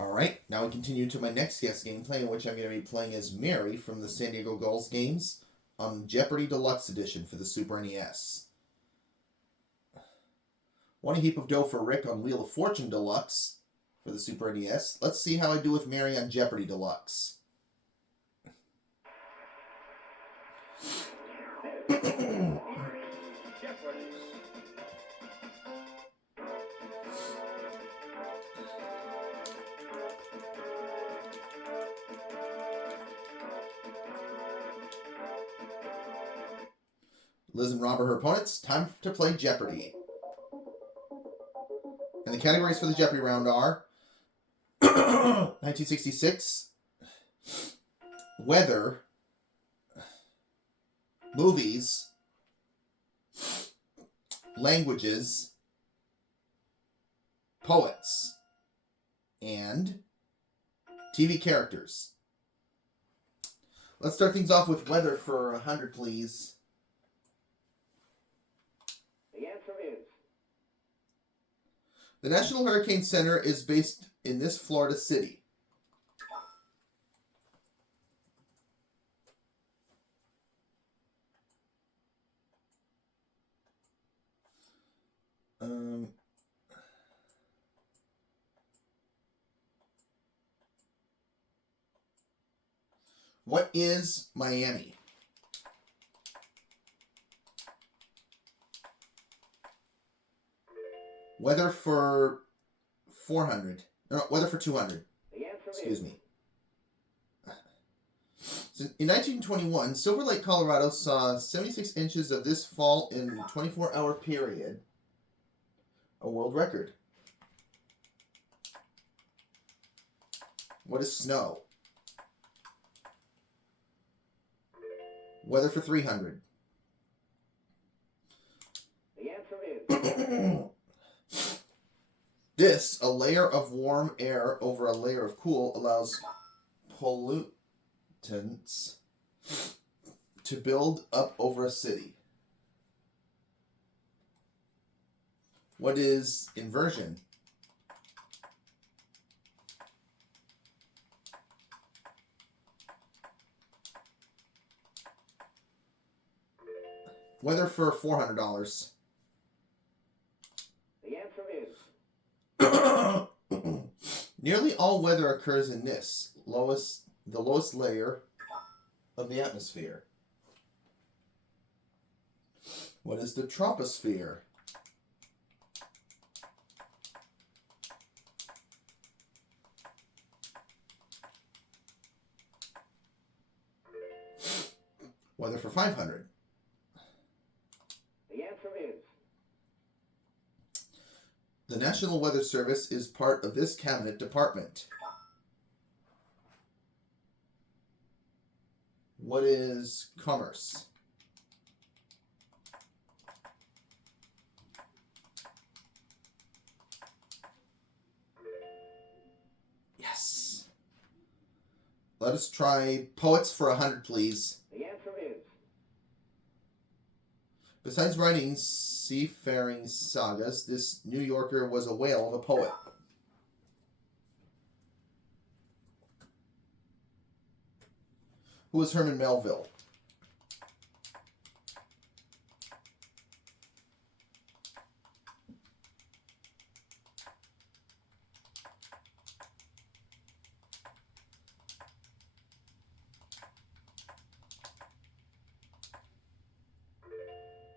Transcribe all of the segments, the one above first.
Alright, now we continue to my next guest gameplay, in which I'm going to be playing as Mary from the San Diego Gulls games on Jeopardy Deluxe Edition for the Super NES. Want a heap of dough for Rick on Wheel of Fortune Deluxe for the Super NES. Let's see how I do with Mary on Jeopardy Deluxe. Liz and Rob are her opponents. Time to play Jeopardy! And the categories for the Jeopardy round are 1966, weather, movies, languages, poets, and TV characters. Let's start things off with weather for 100, please. The answer is... The National Hurricane Center is based in this Florida city. What is Miami? Weather for 400. No, weather for 200. The answer Excuse is... me. So in 1921, Silver Lake, Colorado saw 76 inches of this fall in a 24-hour period. A world record. What is snow? Weather for 300. The answer is... This, a layer of warm air over a layer of cool, allows pollutants to build up over a city. What is inversion? Weather for $400. The answer is... Nearly all weather occurs in this, the lowest layer of the atmosphere. What is the troposphere? Weather for 500. The answer is... The National Weather Service is part of this cabinet department. What is commerce? Yes. Let us try poets for 100, please. The answer is... Besides writing seafaring sagas, this New Yorker was a whale of a poet. Who was Herman Melville?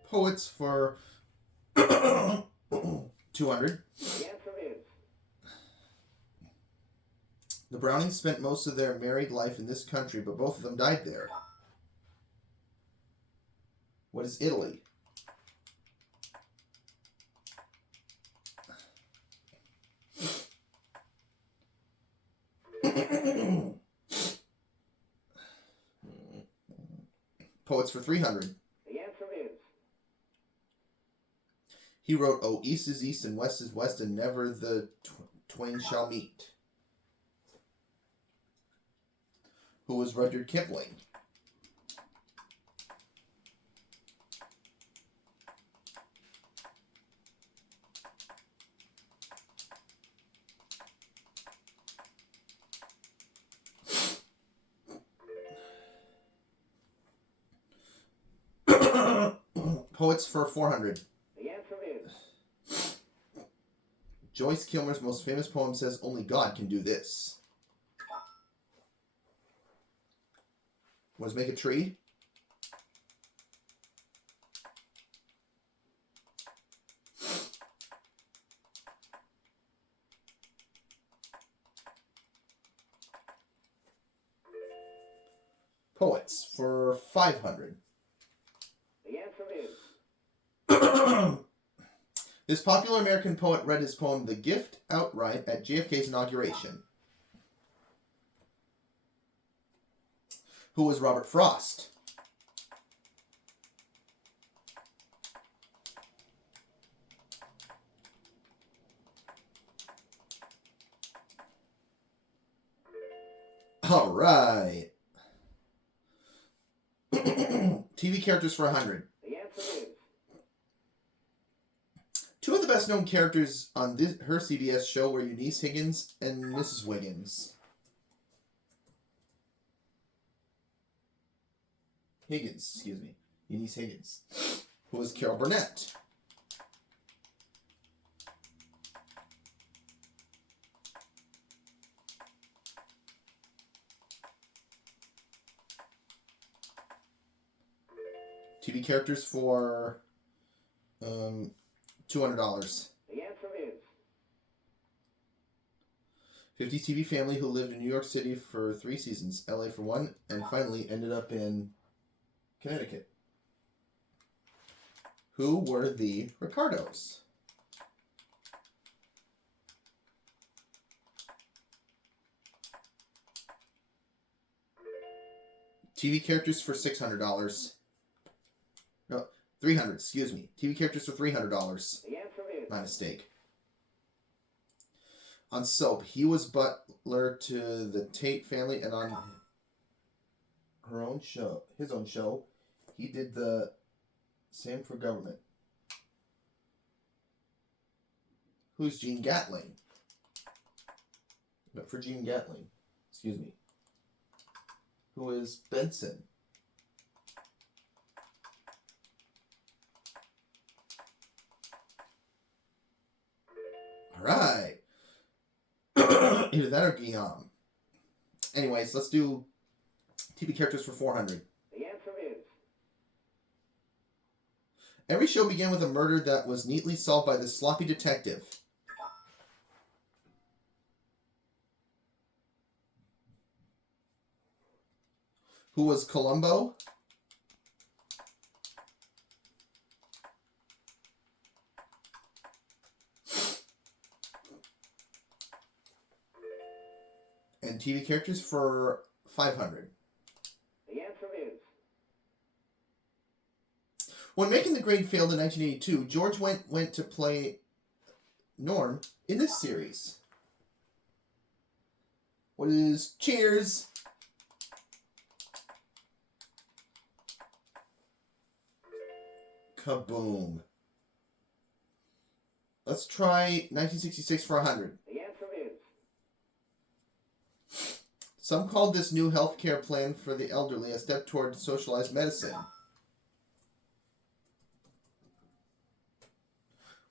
Poets for 200. The answer is... The Brownings spent most of their married life in this country, but both of them died there. What is Italy? Poets for 300. The answer is... He wrote, "Oh, east is east and west is west, and never the twain shall meet." Who was Rudyard Kipling? Poets for 400. The answer is Joyce Kilmer's most famous poem says, "Only God can do this." What does make a tree? Poets for 500. the answer is This popular American poet read his poem The Gift outright at JFK's inauguration. Who was Robert Frost? All right. TV characters for 100. the answer is Two of the best known characters on her CBS show were Eunice Higgins and Mrs. Wiggins. Eunice Higgins, who was Carol Burnett. TV characters for $200. the answer is 50s TV family who lived in New York City for 3 seasons, LA for 1, and finally ended up in Connecticut. Who were the Ricardos? TV characters for $600. No, 300, excuse me. TV characters for $300. the answer is My mistake. On Soap, he was butler to the Tate family, and on his own show, he did the same for Government. Who's Gene Gatling? But for Gene Gatling, excuse me. Who is Benson? All right. Either that or Guillaume. Anyways, let's do TV characters for 400. the answer is Every show began with a murder that was neatly solved by the sloppy detective. Who was Columbo? And TV characters for 500. the answer is When Making the Grade failed in 1982, George went to play Norm in this series. What is Cheers? Kaboom. Let's try 1966 for 100. the answer is Some called this new healthcare plan for the elderly a step toward socialized medicine.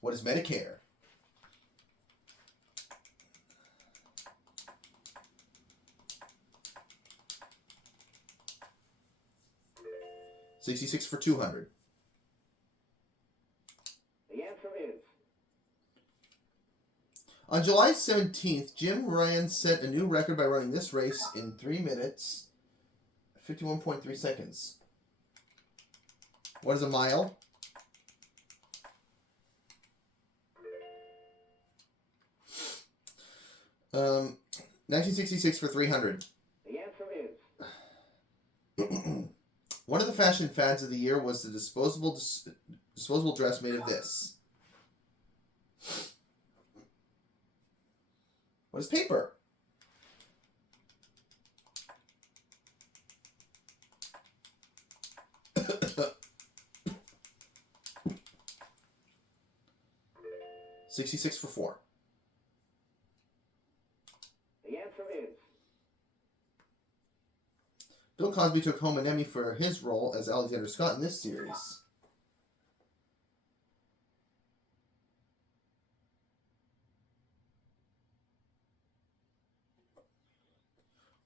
What is Medicare? $66 for 200. the answer is On July 17th, Jim Ryan set a new record by running this race in 3 minutes, 51.3 seconds. What is a mile? Um, 1966 for 300. the answer is One of the fashion fads of the year was the disposable dress made of this. What is paper? $66 for 4. the answer is Bill Cosby took home an Emmy for his role as Alexander Scott in this series.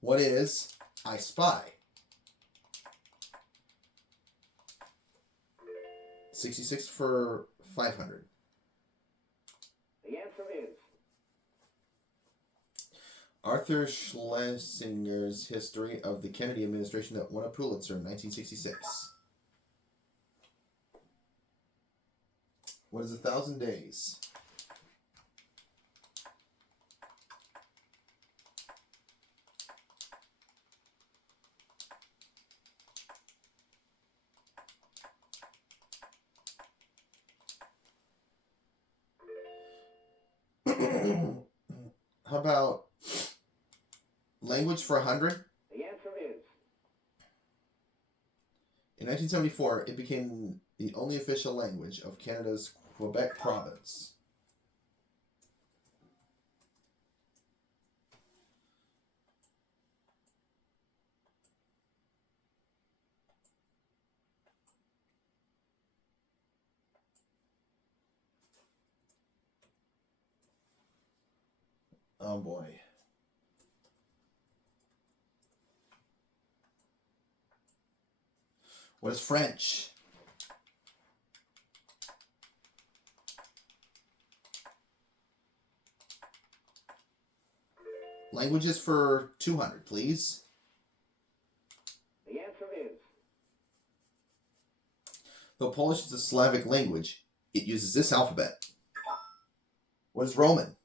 What is I Spy? 66 for 500. The answer is Arthur Schlesinger's History of the Kennedy Administration that won a Pulitzer in 1966. What is 1,000 days? How about language for 100? the answer is In 1974, it became the only official language of Canada's Quebec province. Oh boy. What is French? Languages for 200, please. the answer is Though Polish is a Slavic language, it uses this alphabet. What is Roman?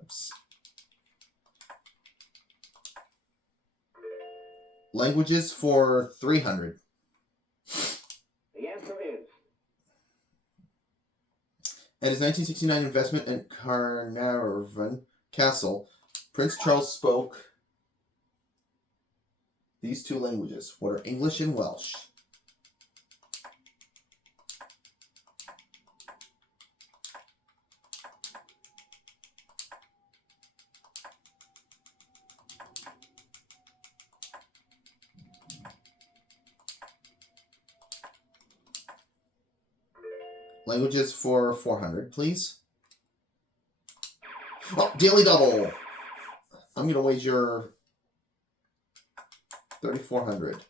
Oops. Languages for 300. the answer is At his 1969 investment in Carnarvon Castle, Prince Charles spoke these two languages. What are English and Welsh? Languages for 400, please. Oh, daily double. I'm going to wager 3,400.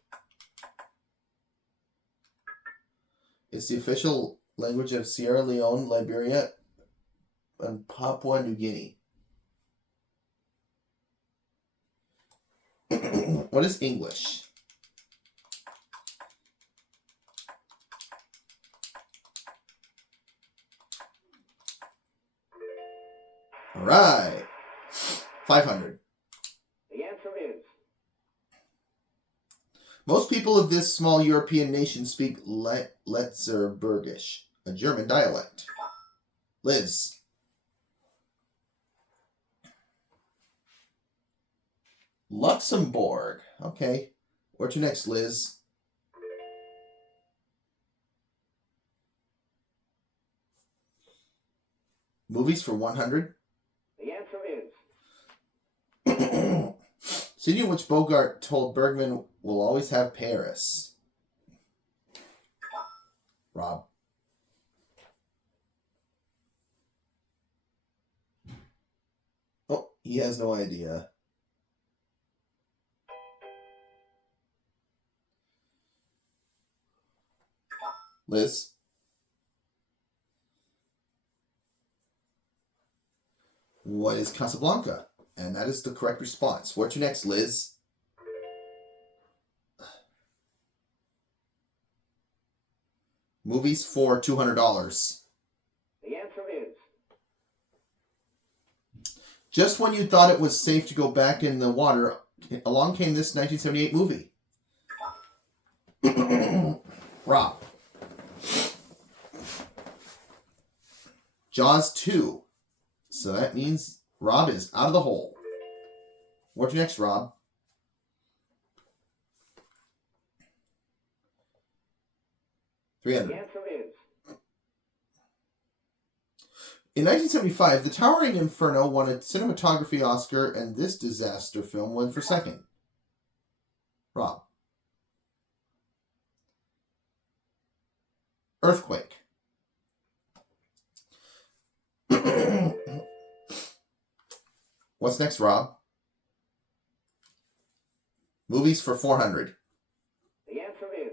It's the official language of Sierra Leone, Liberia, and Papua New Guinea. What is English? All right. 500. the answer is Most people of this small European nation speak Letzerbergisch, a German dialect. Liz. Luxembourg. Okay. Where to next, Liz? Movies for 100. the answer is City in which Bogart told Bergman will always have Paris. Rob. Oh, he has no idea. Liz. What is Casablanca? And that is the correct response. Where to next, Liz? Movies for $200. the answer is Just when you thought it was safe to go back in the water, along came this 1978 movie. Rob. Jaws 2. So that means Rob is out of the hole. What's next, Rob? the 300. answer is In 1975, The Towering Inferno won a cinematography Oscar, and this disaster film won for second. Rob. Earthquake. What's next, Rob? Movies for 400. The answer is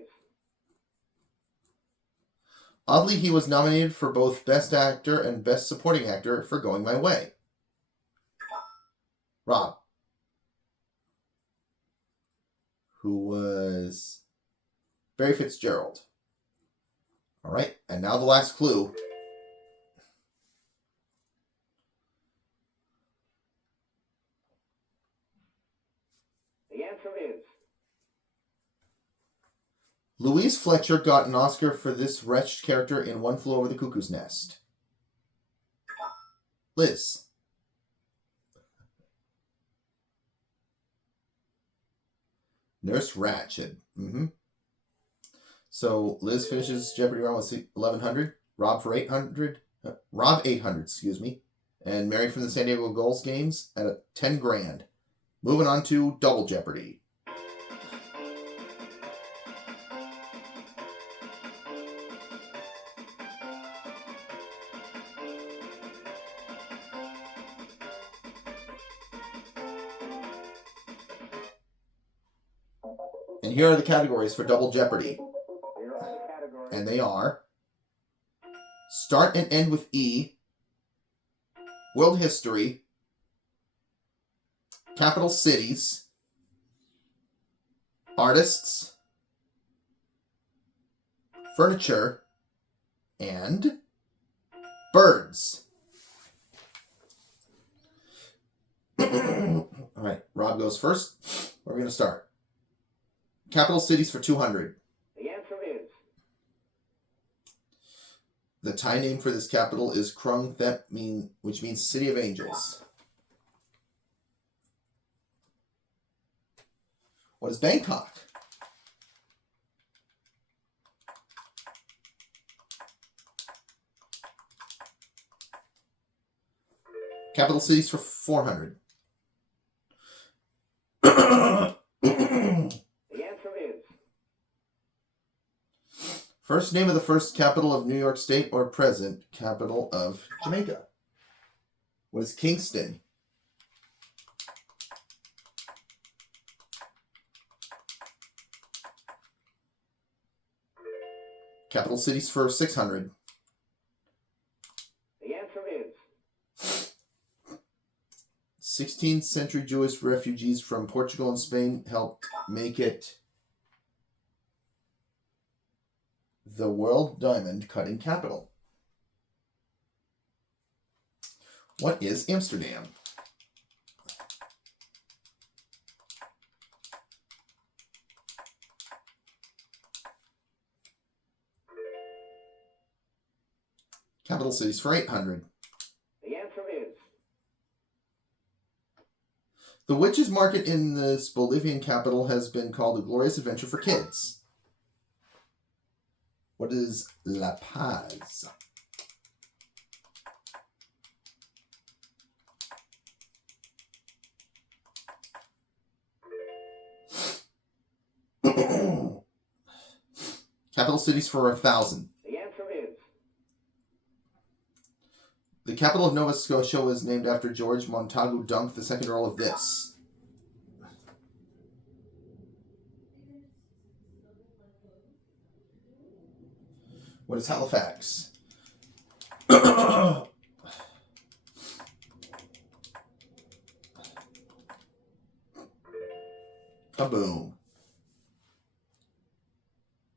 Oddly, he was nominated for both Best Actor and Best Supporting Actor for Going My Way. Rob. Who was Barry Fitzgerald. All right, and now the last clue. the answer is Louise Fletcher got an Oscar for this wretched character in One Flew Over the Cuckoo's Nest. Liz. Nurse Ratched. So Liz finishes Jeopardy round with 1,100. Rob for 800. Rob 800, excuse me. And Mary from the San Diego Gulls games at a 10 grand. Moving on to Double Jeopardy. And here are the categories for Double Jeopardy. here are the categories. And they are Start and End with E, World History, Capital Cities, Artists, Furniture, and Birds. All right, Rob goes first. Where are we going to start? Capital Cities for 200. The answer is The Thai name for this capital is Krung Thep, which means City of Angels. What is Bangkok? Capital Cities for 400. First name of the first capital of New York State or present capital of Jamaica. What is Kingston? Capital cities for 600. the answer is 16th century Jewish refugees from Portugal and Spain helped make it the world diamond cutting capital. What is Amsterdam? Capital cities for 800. the answer is The witches' market in this Bolivian capital has been called a glorious adventure for kids. What is La Paz? Capital cities for 1,000. the answer is The capital of Nova Scotia was named after George Montagu Dunk, the second Earl of this. What is Halifax? Kaboom.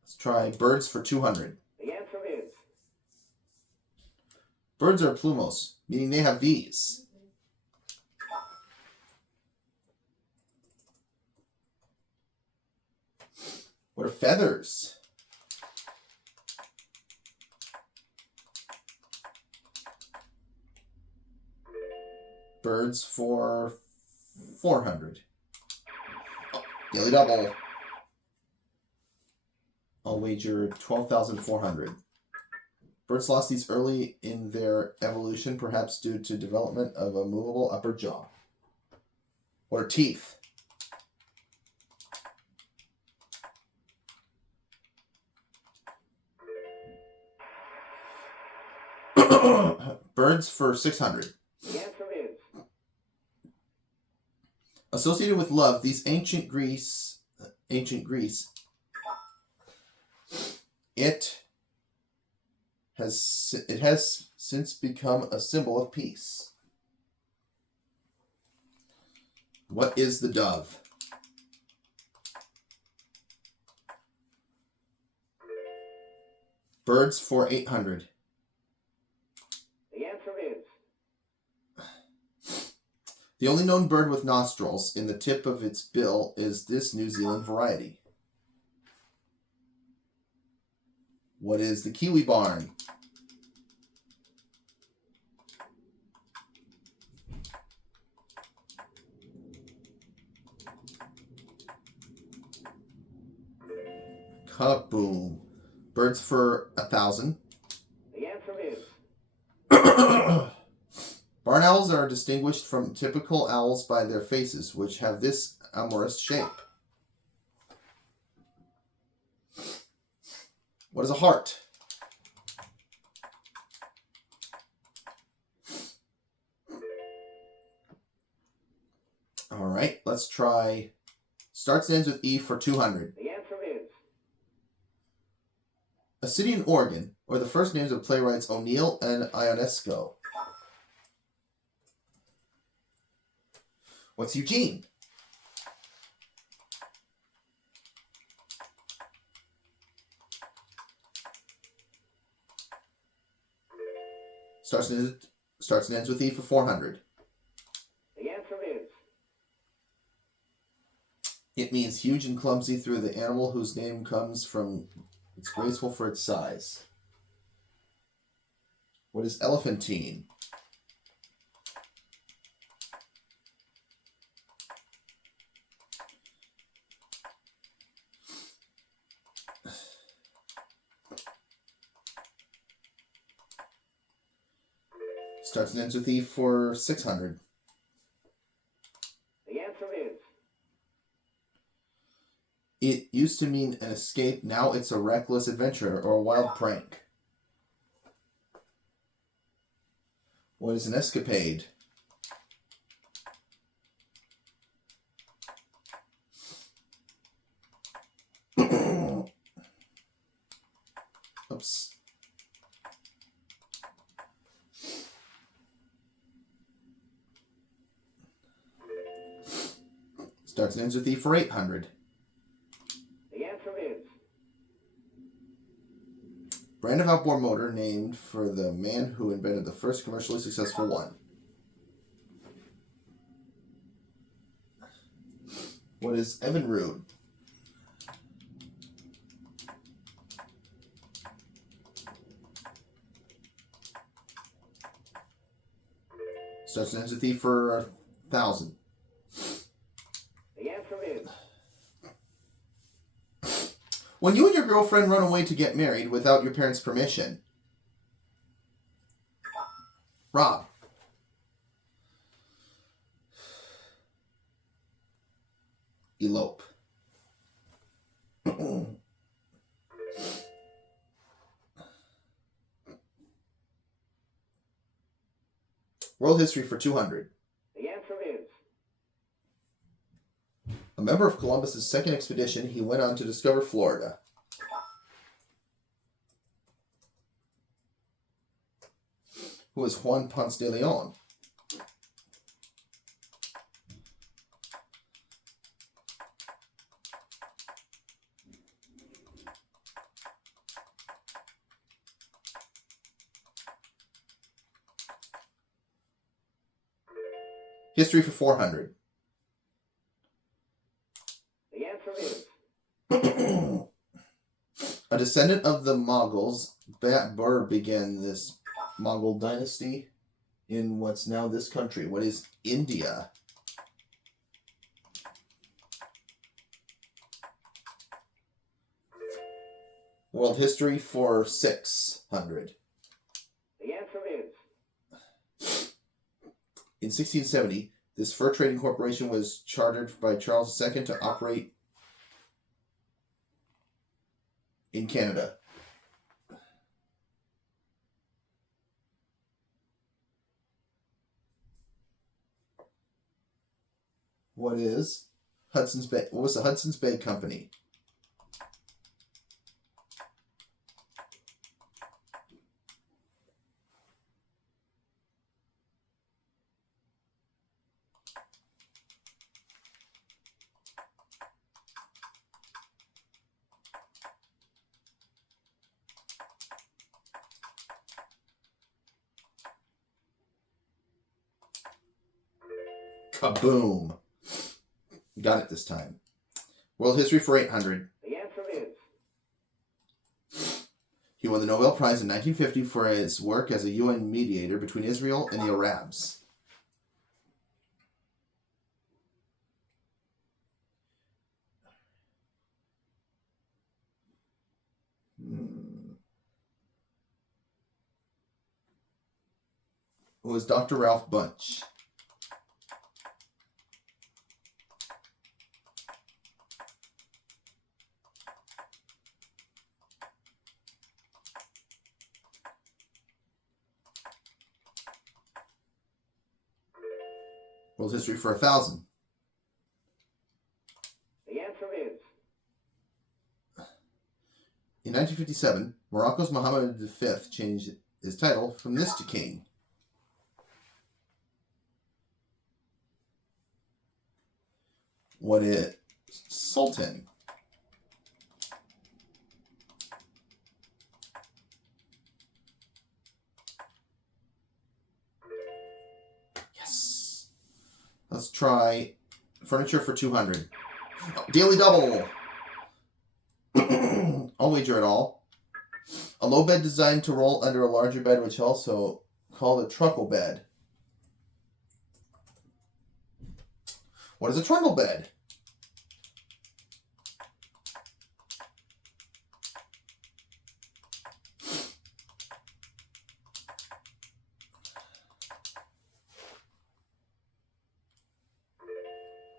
Let's try birds for 200. the answer is Birds are plumose, meaning they have these. What are feathers? Birds for 400. Oh, daily double. I'll wager 12,400. Birds lost these early in their evolution, perhaps due to development of a movable upper jaw. What are teeth? Birds for 600. The answer is Associated with love, these ancient Greece, it has since become a symbol of peace. What is the dove? Birds for 800. the answer is The only known bird with nostrils in the tip of its bill is this New Zealand variety. What is the kiwi barn? Kaboom. Birds for 1,000. the answer is Barn owls are distinguished from typical owls by their faces, which have this amorous shape. What is a heart? All right, let's try. Starts and ends with E for 200. the answer is A city in Oregon, or the first names of playwrights O'Neill and Ionesco. What's Eugene? Starts and ends with E for 400. the answer is It means huge and clumsy through the animal whose name comes from it's graceful for its size. What is elephantine? Starts and ends with E for 600. the answer is It used to mean an escape, now it's a reckless adventure or a wild prank. What is an escapade? Oops. Starts and ends with E for 800. the answer is Brand of outboard motor named for the man who invented the first commercially successful one. What is Evinrude? Starts and ends with E for 1,000. the answer is When you and your girlfriend run away to get married without your parents' permission. Rob. Elope. World history for 200. the answer is A member of Columbus's second expedition, he went on to discover Florida. Who is Juan Ponce de Leon? History for 400. the answer is A descendant of the Mongols, Babur began this Mongol dynasty in what's now this country. What is India? World history for 600. the answer is In 1670, this fur trading corporation was chartered by Charles II to operate in Canada. What is Hudson's Bay? What was the Hudson's Bay Company? Kaboom. Got it this time. World history for 800. The answer is. He won the Nobel Prize in 1950 for his work as a UN mediator between Israel and the Arabs. It was Dr. Ralph Bunche. World history for 1,000. The answer is. In 1957, Morocco's Mohammed V changed his title from this to king. What is Sultan? Yes. Let's try furniture for 200. Daily double. I'll wager it all. A low bed designed to roll under a larger bed, which also called a truckle bed. What is a trundle bed?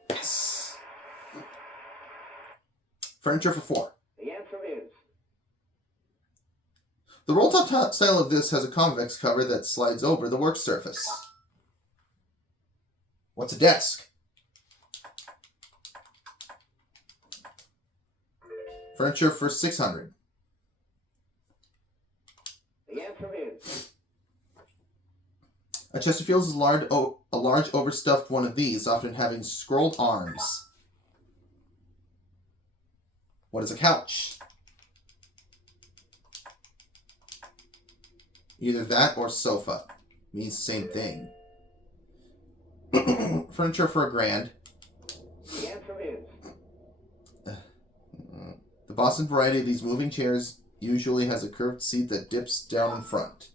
Yes. Furniture for 4. The answer is. The roll-top style of this has a convex cover that slides over the work surface. What's a desk? Furniture for 600. The answer is. A Chesterfield is a large overstuffed one of these, often having scrolled arms. What is a couch? Either that or sofa. Means the same thing. Furniture for 1,000. The answer is. The Boston variety of these moving chairs usually has a curved seat that dips down in front.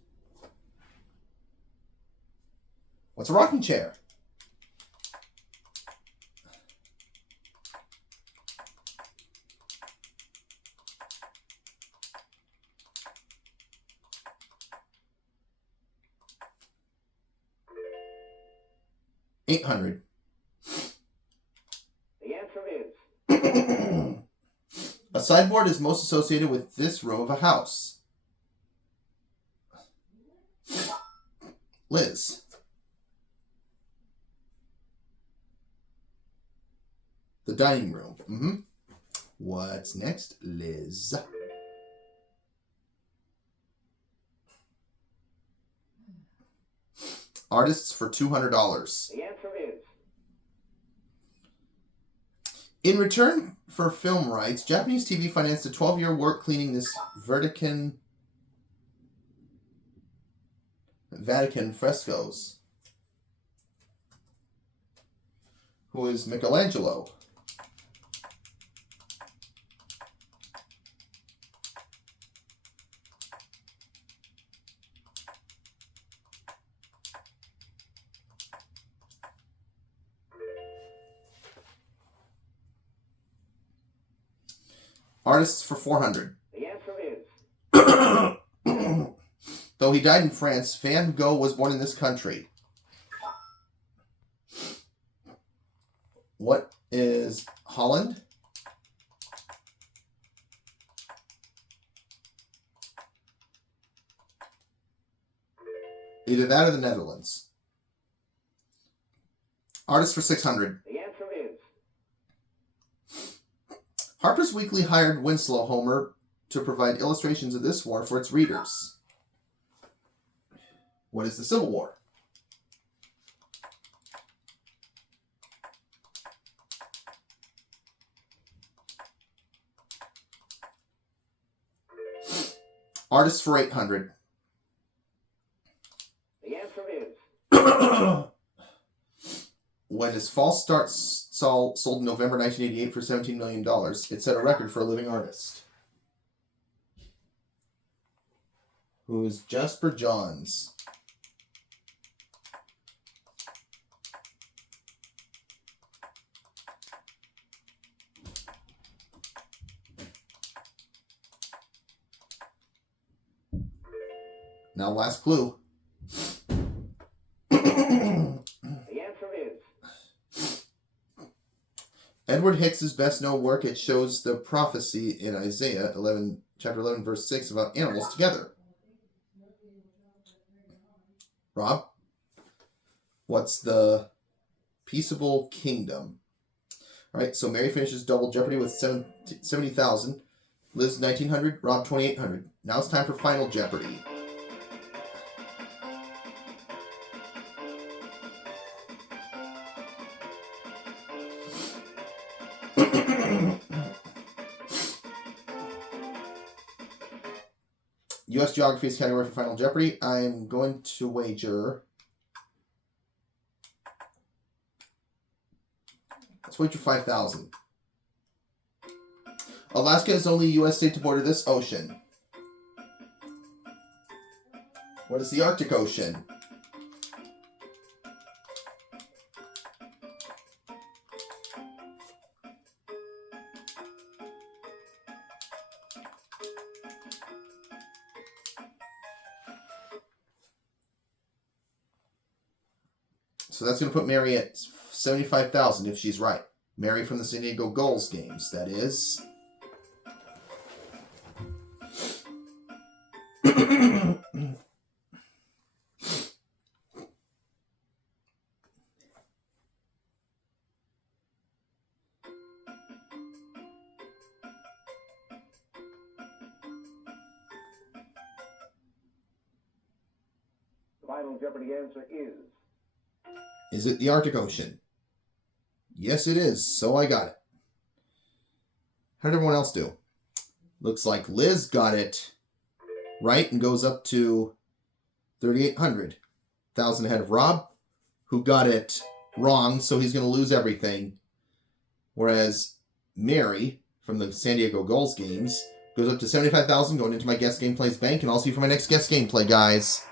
What's a rocking chair? $800. The answer is. A sideboard is most associated with this room of a house. Liz. The dining room. What's next, Liz? Artists for $200. The answer is. In return for film rights, Japanese TV financed a 12-year work cleaning this Vatican frescoes. Who is Michelangelo? Artists for 400. The answer is. Though he died in France, Van Gogh was born in this country. What is Holland? Either that or the Netherlands. Artists for 600. The answer is. Harper's Weekly hired Winslow Homer to provide illustrations of this war for its readers. What is the Civil War? Artists for 800. The answer is When his false start sold in November 1988 for $17 million, it set a record for a living artist. Who is Jasper Johns? Now, last clue. the answer is Edward Hicks's best known work, it shows the prophecy in Isaiah 11, chapter 11, verse 6 about animals together. Rob, what's the Peaceable Kingdom? All right, so Mary finishes Double Jeopardy with 70,000. Liz 1,900, Rob 2,800. Now it's time for Final Jeopardy. U.S. Geography is category for Final Jeopardy. I'm going to wager... Let's wager 5,000. Alaska is the only U.S. state to border this ocean. What is the Arctic Ocean? So that's going to put Mary at 75,000 if she's right. Mary from the San Diego Gulls games, that is. the Final Jeopardy answer is Is it the Arctic Ocean? Yes, it is. So I got it. How did everyone else do? Looks like Liz got it right and goes up to 3,800. 1,000 ahead of Rob, who got it wrong, so he's going to lose everything. Whereas Mary, from the San Diego Gulls games, goes up to 75,000, going into my guest gameplays bank, and I'll see you for my next guest gameplay, guys.